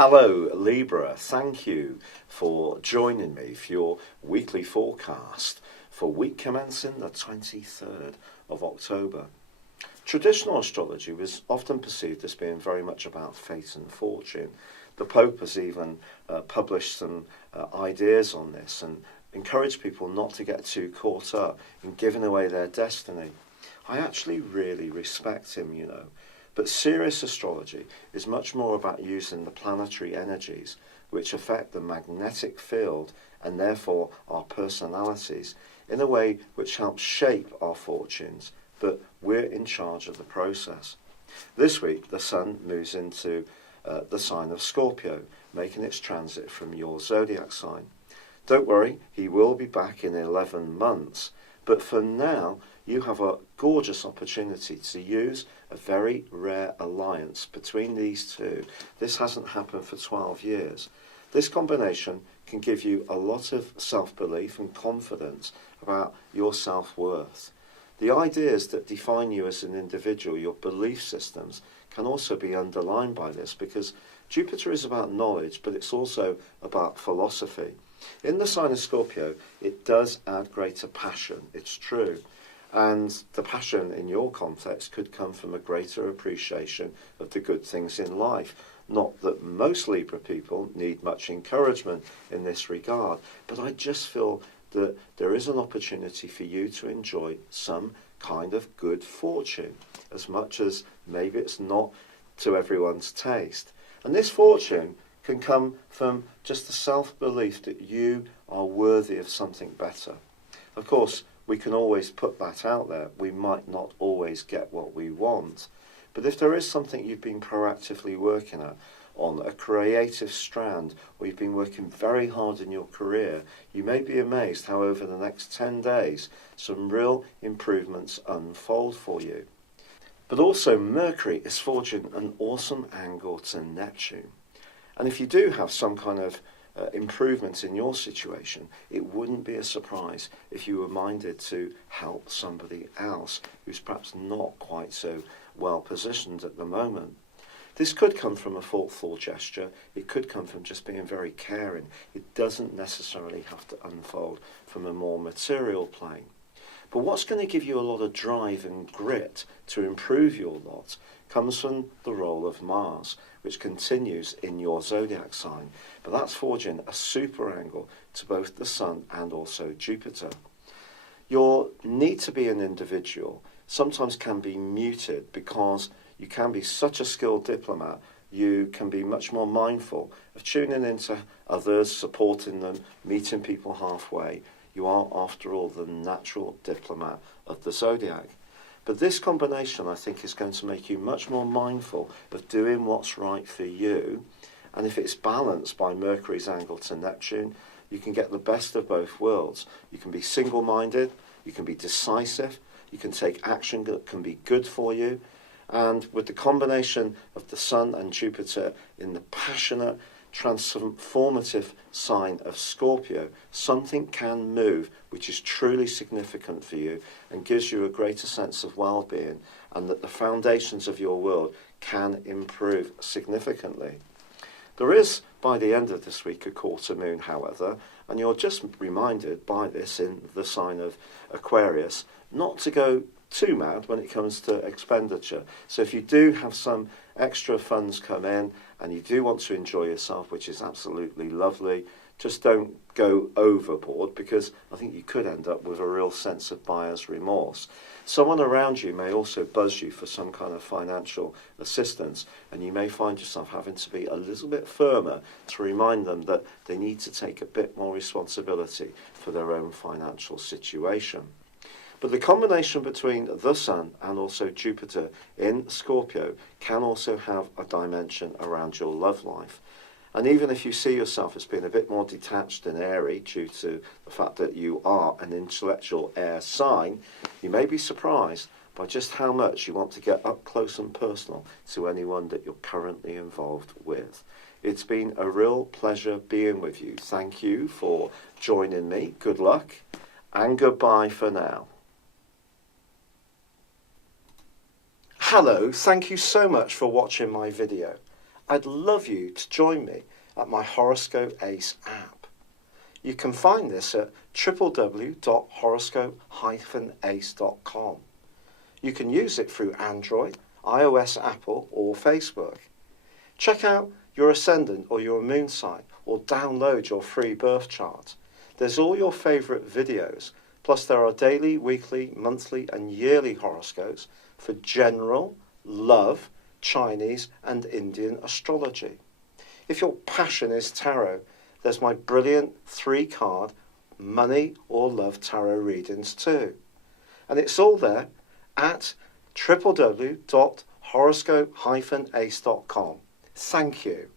Hello Libra, thank you for joining me for your weekly forecast for week commencing the 23rd of October. Traditional astrology was often perceived as being very much about fate and fortune. The Pope has even published some ideas on this and encouraged people not to get too caught up in giving away their destiny. I actually really respect him, but serious astrology is much more about using the planetary energies which affect the magnetic field and therefore our personalities in a way which helps shape our fortunes, but we're in charge of the process. This week the Sun moves into the sign of Scorpio, making its transit from your Zodiac sign. Don't worry, he will be back in 11 months, but for now you have a gorgeous opportunity to use a very rare alliance between these two. This hasn't happened for 12 years. This combination can give you a lot of self-belief and confidence about your self-worth. The ideas that define you as an individual, your belief systems, can also be underlined by this because Jupiter is about knowledge, but it's also about philosophy. In the sign of Scorpio, it does add greater passion, it's true. And the passion in your context could come from a greater appreciation of the good things in life. Not that most Libra people need much encouragement in this regard, but I just feel that there is an opportunity for you to enjoy some kind of good fortune, as much as maybe it's not to everyone's taste. And this fortune can come from just the self-belief that you are worthy of something better. Of course, we can always put that out there. We might not always get what we want. But if there is something you've been proactively working on a creative strand, or you've been working very hard in your career, you may be amazed how over the next 10 days, some real improvements unfold for you. But also Mercury is forging an awesome angle to Neptune. And if you do have some kind of improvement in your situation, it wouldn't be a surprise if you were minded to help somebody else who's perhaps not quite so well positioned at the moment. This could come from a thoughtful gesture, it could come from just being very caring. It doesn't necessarily have to unfold from a more material plane. But what's going to give you a lot of drive and grit to improve your lot comes from the role of Mars, which continues in your Zodiac sign. But that's forging a super angle to both the Sun and also Jupiter. Your need to be an individual sometimes can be muted because you can be such a skilled diplomat. You can be much more mindful of tuning into others, supporting them, meeting people halfway. You are, after all, the natural diplomat of the Zodiac. But this combination, I think, is going to make you much more mindful of doing what's right for you. And if it's balanced by Mercury's angle to Neptune, you can get the best of both worlds. You can be single-minded, you can be decisive, you can take action that can be good for you. And with the combination of the Sun and Jupiter in the passionate, transformative sign of Scorpio, something can move which is truly significant for you and gives you a greater sense of well-being, and that the foundations of your world can improve significantly. There is, by the end of this week, a quarter moon, however, and you're just reminded by this in the sign of Aquarius not to go too mad when it comes to expenditure. So if you do have some extra funds come in and you do want to enjoy yourself, which is absolutely lovely, just don't go overboard, because I think you could end up with a real sense of buyer's remorse. Someone around you may also buzz you for some kind of financial assistance, and you may find yourself having to be a little bit firmer to remind them that they need to take a bit more responsibility for their own financial situation. But the combination between the Sun and also Jupiter in Scorpio can also have a dimension around your love life. And even if you see yourself as being a bit more detached and airy due to the fact that you are an intellectual air sign, you may be surprised by just how much you want to get up close and personal to anyone that you're currently involved with. It's been a real pleasure being with you. Thank you for joining me. Good luck and goodbye for now. Hello, thank you so much for watching my video. I'd love you to join me at my Horoscope Ace app. You can find this at www.horoscope-ace.com. You can use it through Android, iOS, Apple, or Facebook. Check out your ascendant or your moon sign, or download your free birth chart. There's all your favourite videos, plus there are daily, weekly, monthly and yearly horoscopes for general, love, Chinese and Indian astrology. If your passion is tarot, there's my brilliant 3-card money or love tarot readings too. And it's all there at www.horoscope-ace.com. Thank you.